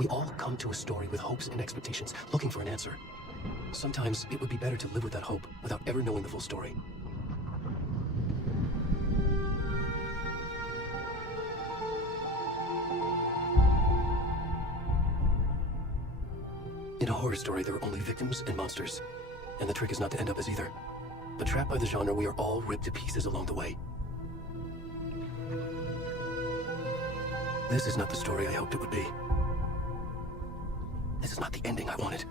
We all come to a story with hopes and expectations, looking for an answer. Sometimes it would be better to live with that hope without ever knowing the full story. In a horror story, there are only victims and monsters. And the trick is not to end up as either. But trapped by the genre, we are all ripped to pieces along the way. This is not the story I hoped it would be. This is not the ending I wanted.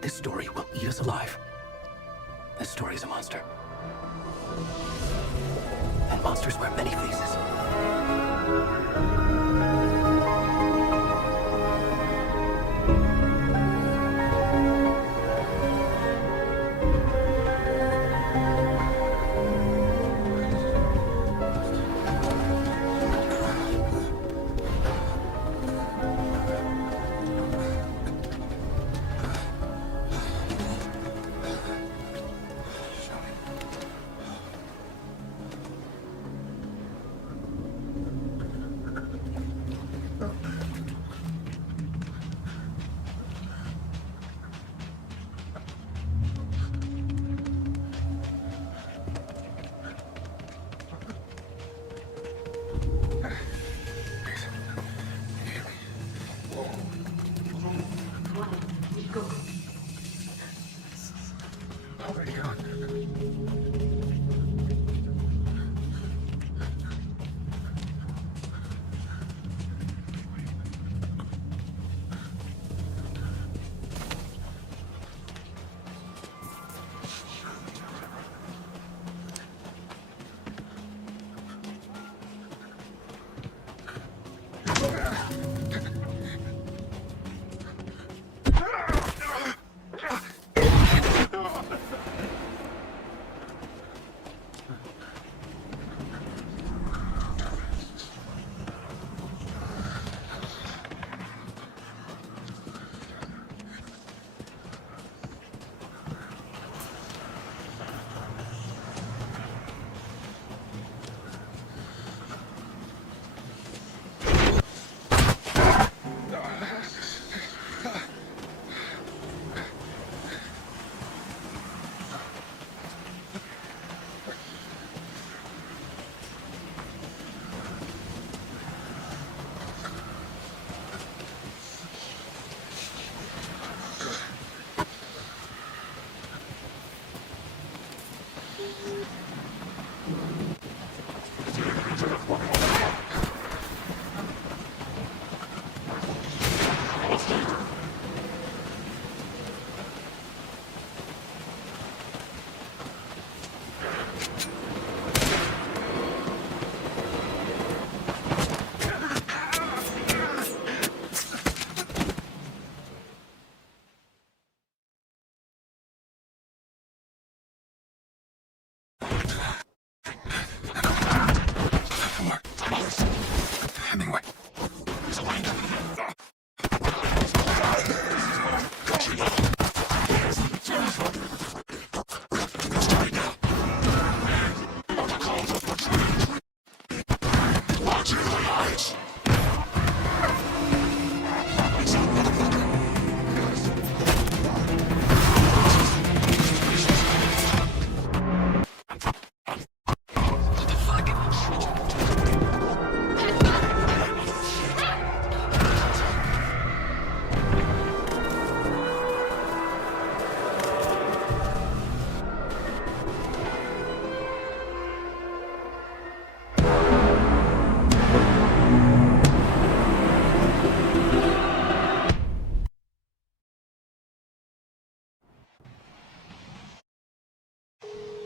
This story will eat us alive. This story is a monster. And monsters wear many faces.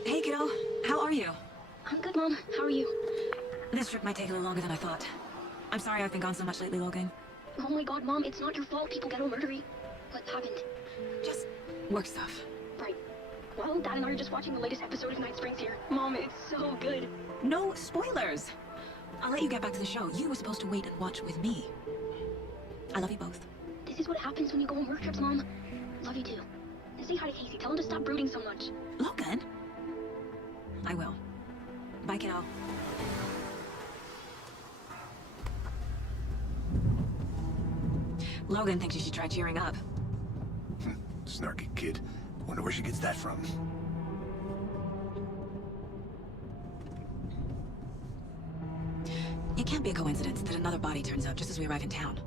Hey, kiddo. How are you? I'm good, Mom. How are you? This trip might take a little longer than I thought. I'm sorry I've been gone so much lately, Logan. Oh my god, Mom, it's not your fault people get all murdery. What happened? Just work stuff. Right. Well, Dad and I are just watching the latest episode of Night Springs here. Mom, it's so good. No spoilers! I'll let you get back to the show. You were supposed to wait and watch with me. I love you both. This is what happens when you go on work trips, Mom. Love you too. And say hi to Casey. Tell him to stop brooding so much. Logan? I will. Bye, kiddo. Logan thinks you should try cheering up. Snarky kid. Wonder where she gets that from. It can't be a coincidence that another body turns up just as we arrive in town.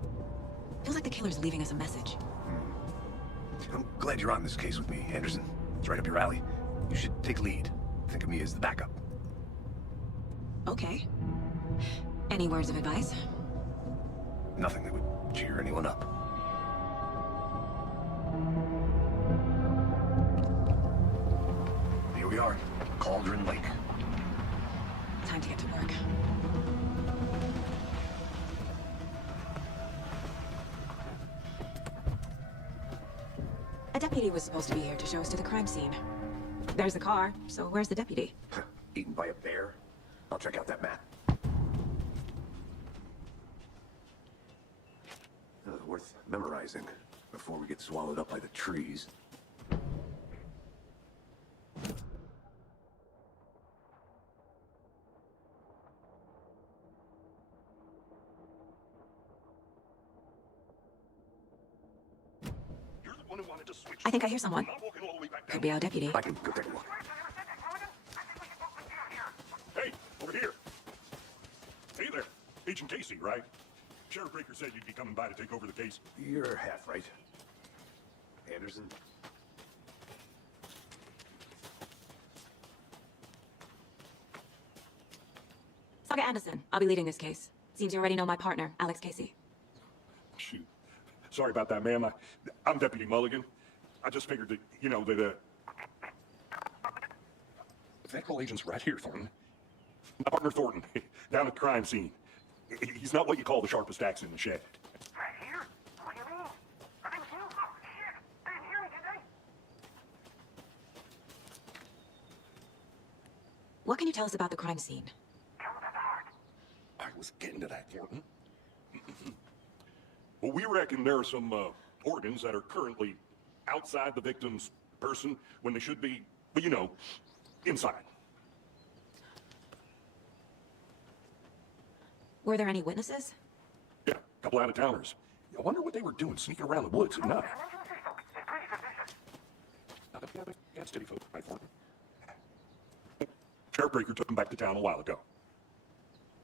Feels like the killer's leaving us a message. I'm glad you're on this case with me, Anderson. It's right up your alley. You should take lead. Think of me as the backup. Okay. Any words of advice? Nothing that would cheer anyone up. Here we are, Cauldron Lake. Time to get to work. A deputy was supposed to be here to show us to the crime scene. There's the car, so where's the deputy? Eaten by a bear? I'll check out that map. Worth memorizing before we get swallowed up by the trees. You're the one who wanted to switch. I think I hear someone. I'm walking all the way back down. Could be our deputy. I can go take a look. Hey, over here. Hey there. Agent Casey, right? Sheriff Breaker said you'd be coming by to take over the case. You're half right. Anderson? Saga Anderson. I'll be leading this case. Seems you already know my partner, Alex Casey. Shoot. Sorry about that, ma'am. I'm Deputy Mulligan. I just figured that, that, Federal agent's right here, Thornton. My partner Thornton, down at the crime scene. He's not what you call the sharpest axe in the shed. Right here? What do you mean? I didn't hear you. Shit! They didn't hear me, did they? What can you tell us about the crime scene? Tell them about the heart. I was getting to that, Thornton. Well, we reckon there are some organs that are currently outside the victim's person when they should be, inside. Were there any witnesses? Yeah, a couple out-of-towners. I wonder what they were doing sneaking around the woods at night. It's pretty suspicious. Yeah, steady, folks. Right, Thornton. Sheriff Breaker took him back to town a while ago.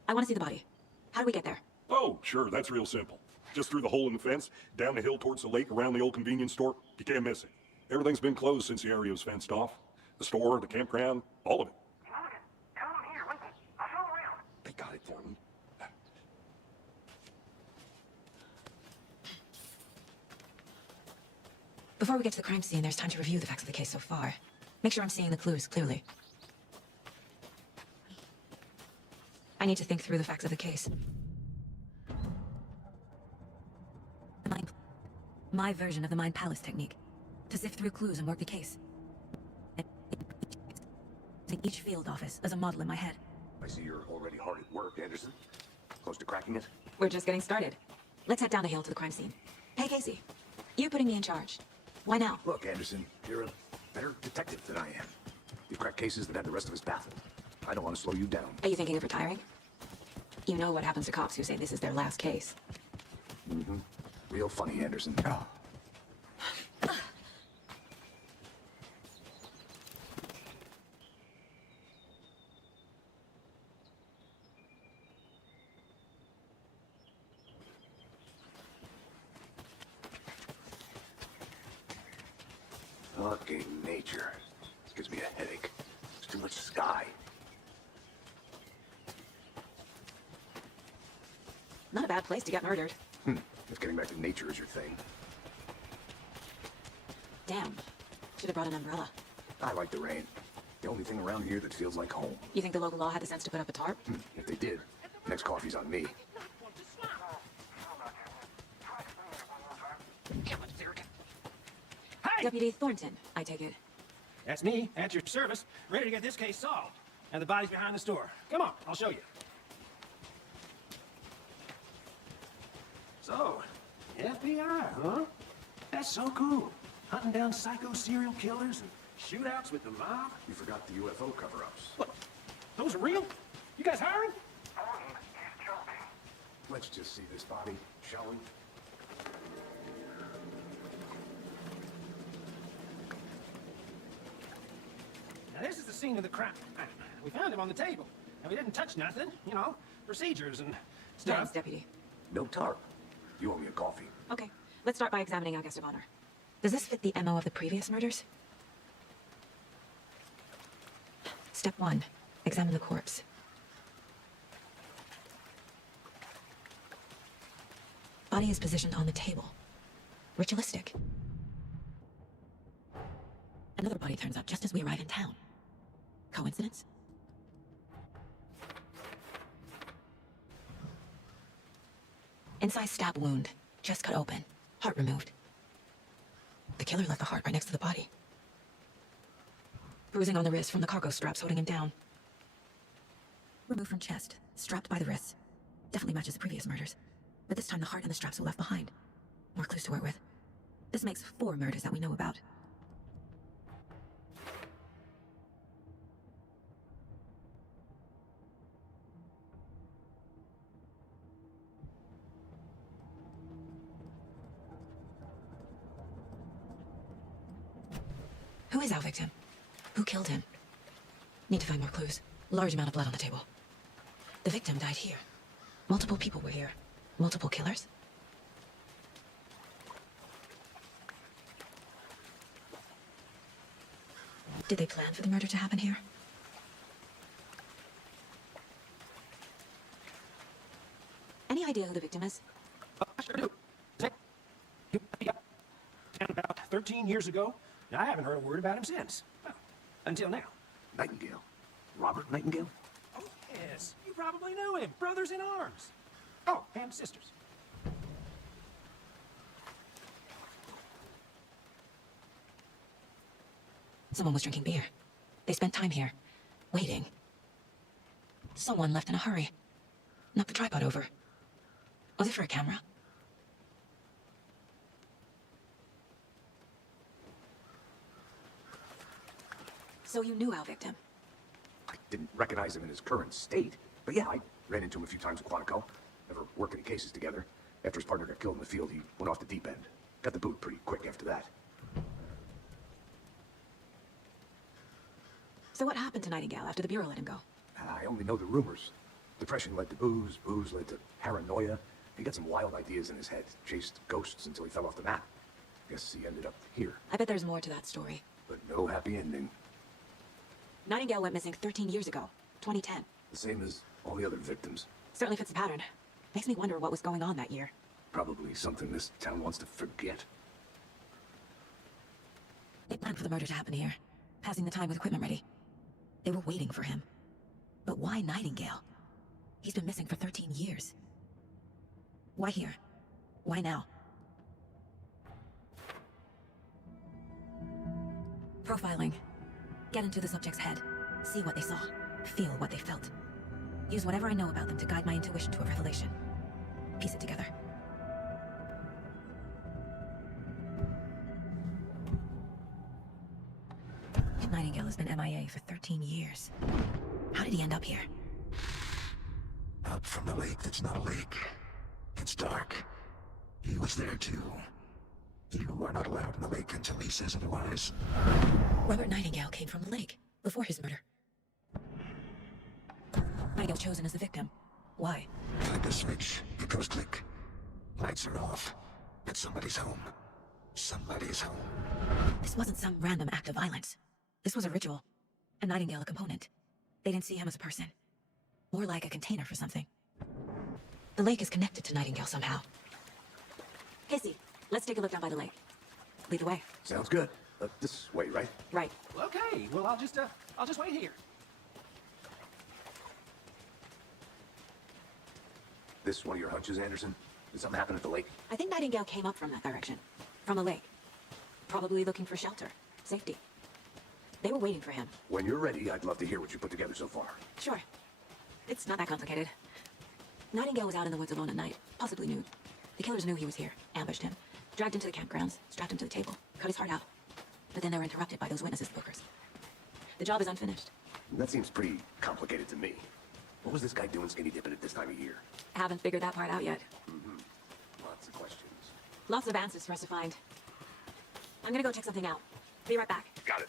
I want to see the body. How do we get there? Oh, sure, that's real simple. Just through the hole in the fence, down the hill towards the lake, around the old convenience store. You can't miss it. Everything's been closed since the area was fenced off. The store, the campground, all of it. Mulligan, tell them I'm here with me. I'll show them around. They got it, Thornton. Before we get to the crime scene, there's time to review the facts of the case so far. Make sure I'm seeing the clues clearly. I need to think through the facts of the case. My version of the Mind Palace technique. To sift through clues and work the case. In each field office as a model in my head. I see you're already hard at work, Anderson. Close to cracking it? We're just getting started. Let's head down the hill to the crime scene. Hey, Casey. You putting me in charge. Why now? Look, Anderson, you're a better detective than I am. You've cracked cases that have the rest of us baffled. I don't want to slow you down. Are you thinking of retiring? You know what happens to cops who say this is their last case. Mm-hmm. Real funny, Anderson. Oh. Fucking nature. Gives me a headache. There's too much sky. Not a bad place to get murdered. If getting back to nature is your thing. Damn. Should have brought an umbrella. I like the rain. The only thing around here that feels like home. You think the local law had the sense to put up a tarp? If they did, next coffee's on me. Hey! Deputy Thornton, I take it. That's me, at your service, ready to get this case solved. And the body's behind the store. Come on, I'll show you. So, FBI, huh? That's so cool. Hunting down psycho serial killers and shootouts with the mob. You forgot the UFO cover-ups. What? Those are real? You guys hiring? Let's just see this body, shall we? scene of the crime. We found him on the table, and we didn't touch nothing. You know, procedures and stuff. Thanks, Deputy. No tarp. You owe me a coffee. Okay, let's start by examining our guest of honor. Does this fit the MO of the previous murders? Step 1. Examine the corpse. Body is positioned on the table. Ritualistic. Another body turns up just as we arrive in town. Coincidence? Incise stab wound. Chest cut open. Heart removed. The killer left the heart right next to the body. Bruising on the wrist from the cargo straps holding him down. Removed from chest. Strapped by the wrists. Definitely matches the previous murders. But this time the heart and the straps were left behind. More clues to work with. This makes 4 murders that we know about. Who is our victim? Who killed him? Need to find more clues. Large amount of blood on the table. The victim died here. Multiple people were here. Multiple killers? Did they plan for the murder to happen here? Any idea who the victim is? I sure do. Down about 13 years ago. Now, I haven't heard a word about him since. Well, until now. Nightingale. Robert Nightingale? Oh, yes. You probably knew him. Brothers in arms. Oh, and sisters. Someone was drinking beer. They spent time here, waiting. Someone left in a hurry. Knocked the tripod over. Was it for a camera? So you knew our victim? I didn't recognize him in his current state. But yeah, I ran into him a few times in Quantico. Never worked any cases together. After his partner got killed in the field, he went off the deep end. Got the boot pretty quick after that. So what happened to Nightingale after the Bureau let him go? I only know the rumors. Depression led to booze, booze led to paranoia. He got some wild ideas in his head, chased ghosts until he fell off the map. Guess he ended up here. I bet there's more to that story. But no happy ending. Nightingale went missing 13 years ago, 2010. The same as all the other victims. Certainly fits the pattern. Makes me wonder what was going on that year. Probably something this town wants to forget. They planned for the murder to happen here, passing the time with equipment ready. They were waiting for him. But why Nightingale? He's been missing for 13 years. Why here? Why now? Profiling. Get into the subject's head. See what they saw. Feel what they felt. Use whatever I know about them to guide my intuition to a revelation. Piece it together. Nightingale has been MIA for 13 years. How did he end up here? Up from the lake that's not a lake. It's dark. He was there too. You are not allowed in the lake until he says otherwise. Robert Nightingale came from the lake, before his murder. Nightingale chosen as the victim. Why? Flip a switch, it goes click. Lights are off. It's somebody's home. Somebody's home. This wasn't some random act of violence. This was a ritual. And Nightingale a component. They didn't see him as a person. More like a container for something. The lake is connected to Nightingale somehow. Casey, let's take a look down by the lake. Lead the way. Sounds good. This way, right? Right. Okay, well, I'll just wait here. This one of your hunches, Anderson? Did something happen at the lake? I think Nightingale came up from that direction. From a lake. Probably looking for shelter. Safety. They were waiting for him. When you're ready, I'd love to hear what you put together so far. Sure. It's not that complicated. Nightingale was out in the woods alone at night, possibly nude. The killers knew he was here, ambushed him, dragged him to the campgrounds, strapped him to the table, cut his heart out. But then they were interrupted by those witnesses bookers. The job is unfinished. That seems pretty complicated to me. What was this guy doing skinny dipping at this time of year? I haven't figured that part out yet. Lots of questions. Lots of answers for us to find. I'm gonna go check something out. Be right back. Got it.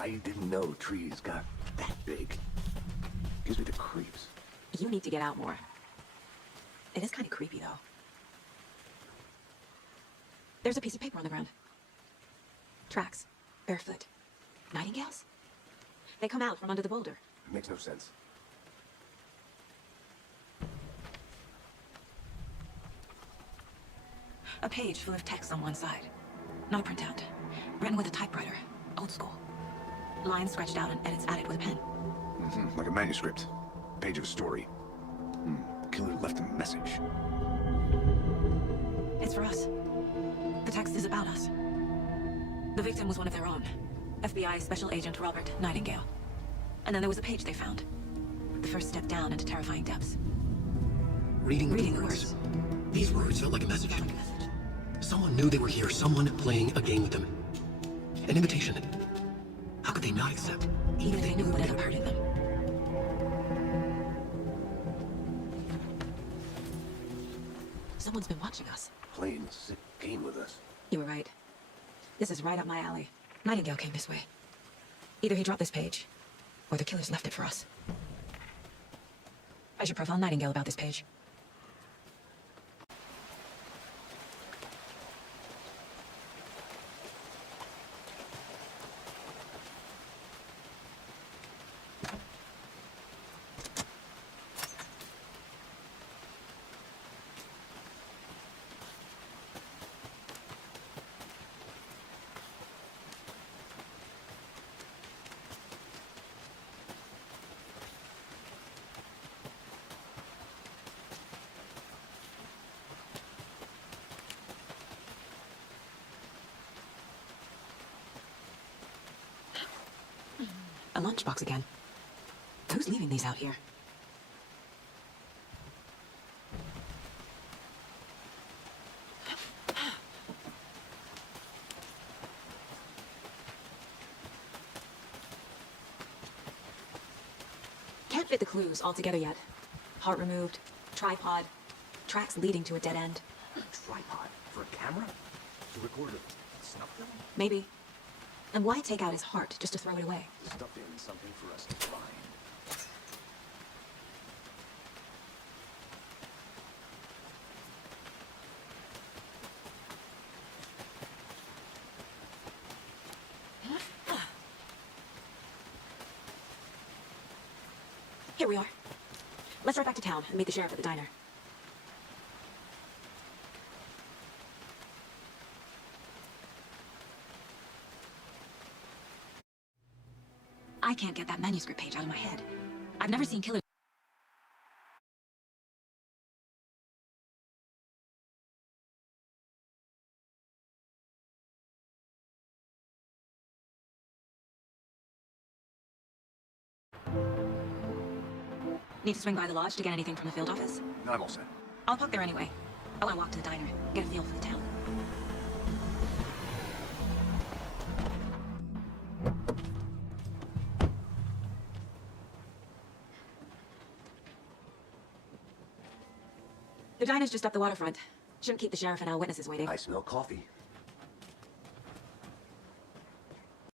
I didn't know trees got that big. Gives me the creeps. You need to get out more. It is kind of creepy, though. There's a piece of paper on the ground. Tracks. Barefoot. Nightingales? They come out from under the boulder. It makes no sense. A page full of text on one side. Not a printout. Written with a typewriter. Old school. Lines scratched out and edits added with a pen. Like a manuscript. Page of a story. Killer left a message. It's for us. The text is about us. The victim was one of their own. FBI Special Agent Robert Nightingale. And then there was a page they found. The first step down into terrifying depths. Reading the words. These words felt like a message. Someone knew they were here, someone playing a game with them. An invitation. How could they not accept? Even if they knew it would end up hurting them. Someone's been watching us. Playing a sick game with us. You were right. This is right up my alley. Nightingale came this way. Either he dropped this page, or the killers left it for us. I should profile Nightingale about this page. A lunchbox again. Who's leaving these out here? Can't fit the clues all together yet. Heart removed, tripod, tracks leading to a dead end. Tripod? For a camera? To record a snuff film? Maybe. And why take out his heart just to throw it away? Stuffed in something for us to find. Here we are. Let's drive back to town and meet the sheriff at the diner. I can't get that manuscript page out of my head. I've never seen killers. Need to swing by the lodge to get anything from the field office? No, I'm all set. I'll park there anyway. I want to walk to the diner, get a feel for the town. The diner's just up the waterfront. Shouldn't keep the sheriff and our witnesses waiting. I smell coffee.